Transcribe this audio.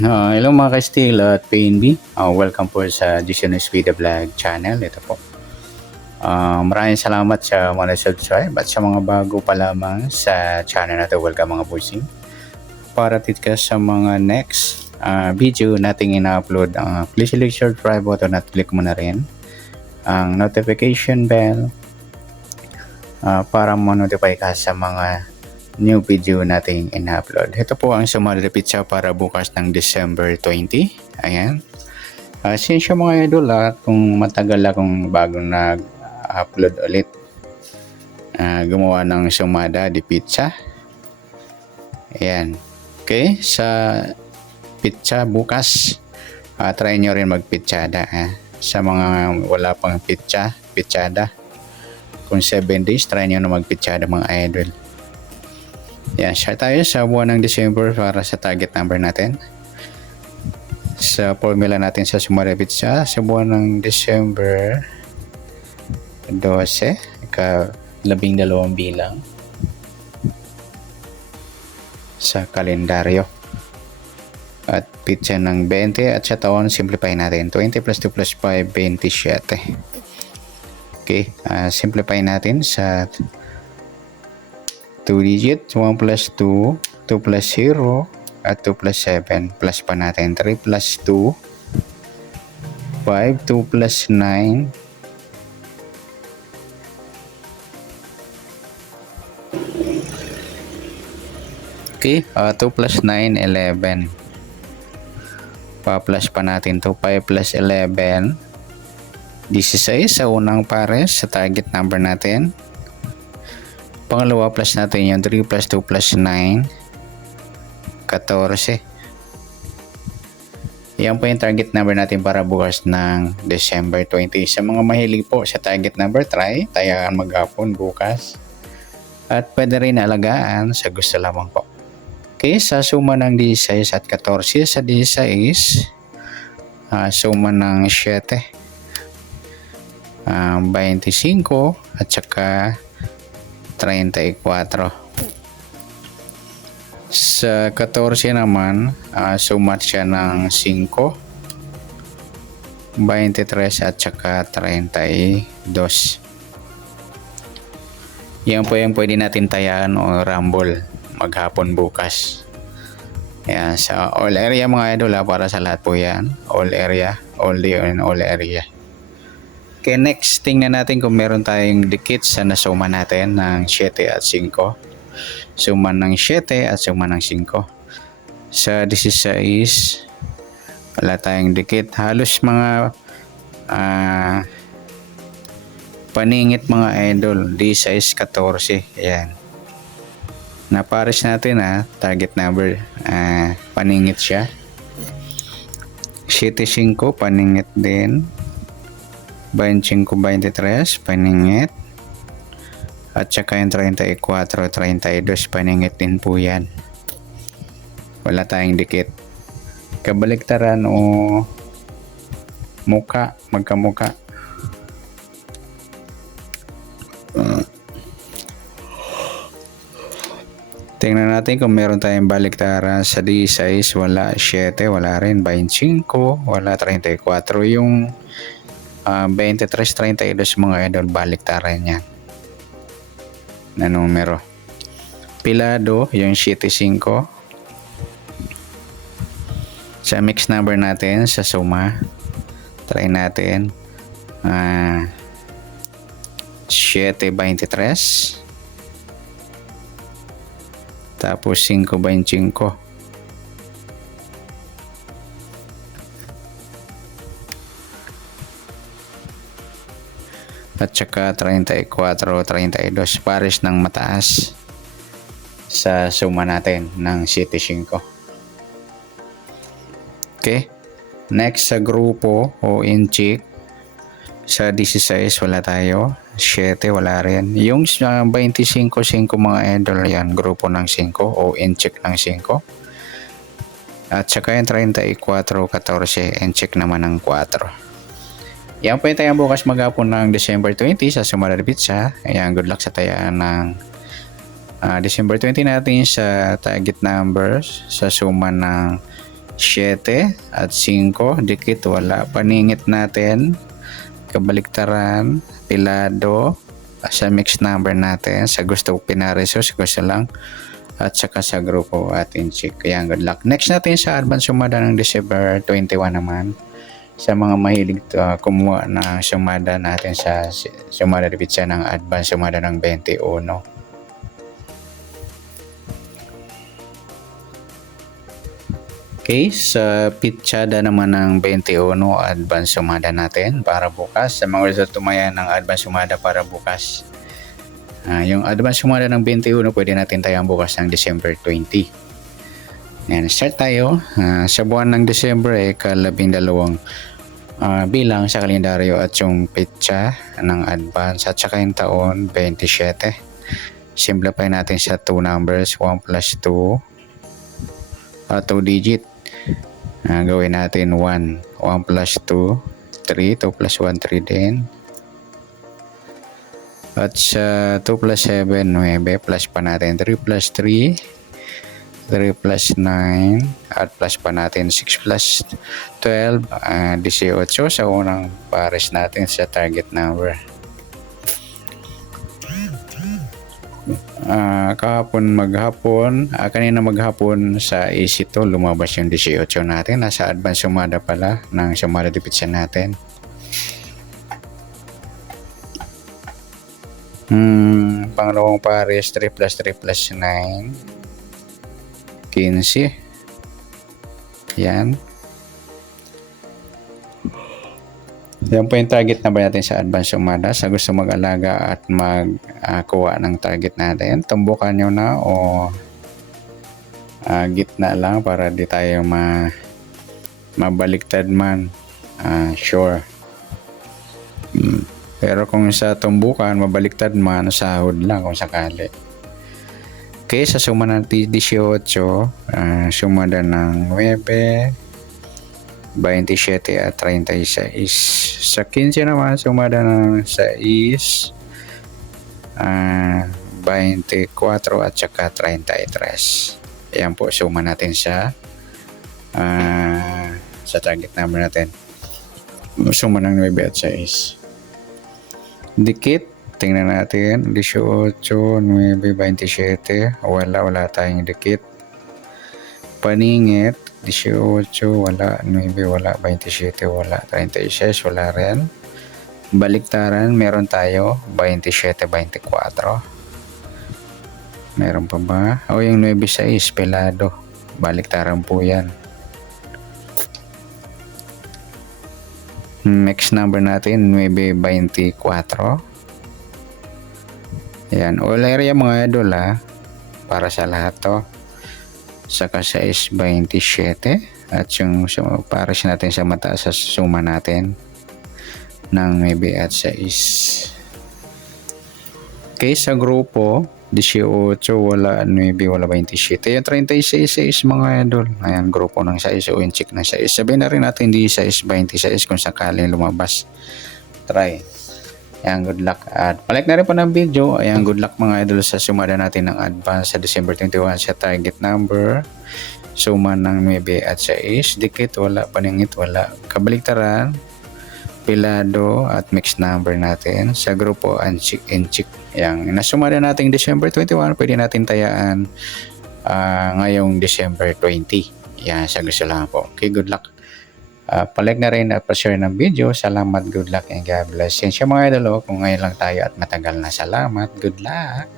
Hello mga ka-Steel at PNB. Welcome po sa Disiones Vida Vlog channel. Ito po. Maraming salamat sa mga subscribe at sa mga bago pa lamang sa channel na ito. Welcome mga bossing. Para ka sa mga next video nating ina-upload, please click subscribe button at click mo na rin ang notification bell para mo-notify ka sa mga new video nating ina-upload. Ito po ang summary pizza para bukas ng December 20. Ayan. Since mga idol, kung matagal akong bagong nag-upload ulit, gumawa ng sumada di pizza. Ayan. Okay, sa pizza bukas, try nyo rin mag-pizzada. Sa mga wala pang pizzada, kung 7 days, try nyo na mag-pizzada mga idol. Yan, share tayo sa buwan ng December para sa target number natin. Sa formula natin sa Sumare Pizza, sa buwan ng December 12, ika-12 bilang sa kalendaryo. At pizza ng 20 at sa taon, simplify natin. 20 plus 2 plus 5, 27. Okay, simplify natin sa 2 digit, 1 plus 2, 2 plus 0, at 2 plus 7. Plus pa natin, 3 plus 2, 5, 2 plus 9, okay, 2 plus 9, 11. Pa-plus pa natin to 5 plus 11, 16 sa unang pares sa target number natin. Pangalawa, plus natin yung 3 plus 2 plus 9, 14. Yan po yung target number natin para bukas ng December 20. Sa mga mahilig po sa target number, try tayagan maghapon bukas. At pwede rin alagaan sa gusto lamang po. Okay, sa suma ng 16 at 14, sa 16, suma ng 7, 25 at saka 34. Sa 14 naman, sumat siya ng 5, 23 at saka 32. Yan po yung pwede natin tayaan o rumble maghapon bukas. Yan, sa all area mga idol, para sa lahat po yan. All area, all day and all area. Okay, next, tingnan natin kung meron tayong dikit sa nasuma natin ng 7 at 5. Suma ng 7 at suma ng 5. Sa 16, wala tayong dikit. Halos mga paningit mga idol. 16, 14. Ayan. Napares natin target number. Paningit siya. 7, 5, paningit din. 25, 23, paningit. At saka yung 34, 32, paningit din po yan. Wala tayong dikit. Kabaliktaran o muka, magkamuka. Tingnan natin kung meron tayong baliktaran. Sa 16, wala. 7, wala rin. 25, wala. 34, yung 23, 32 mga idol, baliktaran yan na numero. Pilado, yung 7, 5. Sa mix number natin, sa suma, try natin 7, 23. Tapos 5, 25. At saka 34, 32. Pares ng mataas sa suma natin ng 7, 5. Okay. Next sa grupo o inchik. Sa 16 wala tayo. 7 wala rin. Yung 25, 5 mga idol, yan. Grupo ng 5 o inchik ng 5. At saka yung 34, 14. Inchik naman ng 4. Yan po yung tayang bukas maghapon ng December 20 sa Sumarada Pizza. Ayan, good luck sa tayaan ng December 20 natin sa target numbers sa suma ng 7 at 5. Dikit, wala. Paningit natin, kabaliktaran, pilado, sa mixed number natin, sa gusto pinareso, sa gusto lang, at saka sa grupo atin check. Ayan, good luck. Next natin sa advance sumada ng December 21 naman. Sa mga mahilig kumuha ng sumada natin sa sumada de pizza ng advance sumada ng 21. Okay, sa pitsada naman ng 21 advance sumada natin para bukas. Sa mga gusto tumaya ng advance sumada para bukas. Yung advance sumada ng 21 pwede natin tayang bukas ng December 20. Yan, start tayo. Sa buwan ng December ka-12 bilang sa kalendaryo at yung petsa ng advance at saka yung taon 27. Simplify natin sa 2 numbers, 1 plus 2 digit. Gawin natin 1 plus 2 3, 2 plus 1 3 din, at sa 2 plus 7 9, plus pa natin 3 plus 3 3 plus 9, at plus pa natin 6 plus 12, 18 sa unang pares natin sa target number. Kanina maghapon sa AC2 lumabas yung 18 natin. Nasa advance sumada pala ng sumada de pizza natin. Pangalawang pares 3 plus 3 plus 9 15. Yan. Yan po yung target number natin sa advance sumada. Sa gusto mag-alaga at magkuha ng target natin, tumbukan nyo na o gitna lang para di tayo mabaliktad man. Sure. Pero kung sa tumbukan, mabaliktad man, sahod lang kung sakali. Okay, sa suma ng 18, sumada ng 9, 27 at 36. Sa 15 naman, sumada ng 6, 24 at saka 33. Ayan po, suma natin sa target number natin. Suma ng 9 at 6. Dikit. Tingnan natin, 18, 9, 27, wala tayong dikit. Paningit, 18, wala, 9, wala, 27, wala, 36, wala rin. Baliktaran, meron tayo, 27, 24. Meron pa ba? Yung 9, 6, pelado. Baliktaran po yan. Next number natin, 9, 24. Ayan, all area mga idol para sa lahat to. Saka sa 27 at yung pares natin sa mataas sa suma natin ng 9 at 6. Okay, sa grupo 18, wala 9, wala 27. Yung 36 mga idol. Ayan, grupo ng 6 o yung check ng 6. Sabihin na rin natin di 6, 26 kung sakaling lumabas. Try. Ayan, good luck. At palike na rin po ng video. Ayan, good luck mga idol sa sumada natin ng advance sa December 21 sa target number. Suma ng 9 at 6. Dikit, wala. Paningit, wala. Kabaliktaran, pilado, at mixed number natin. Sa grupo, uncheck and check. Ayan, nasumada natin December 21. Pwede natin tayaan ngayong December 20. Ayan, sa gusto lang po. Okay, good luck. Palike na rin at pa-share ng video. Salamat, good luck, and God bless. Yan siya mga idol, kung ngayon lang tayo at matagal na. Salamat, good luck.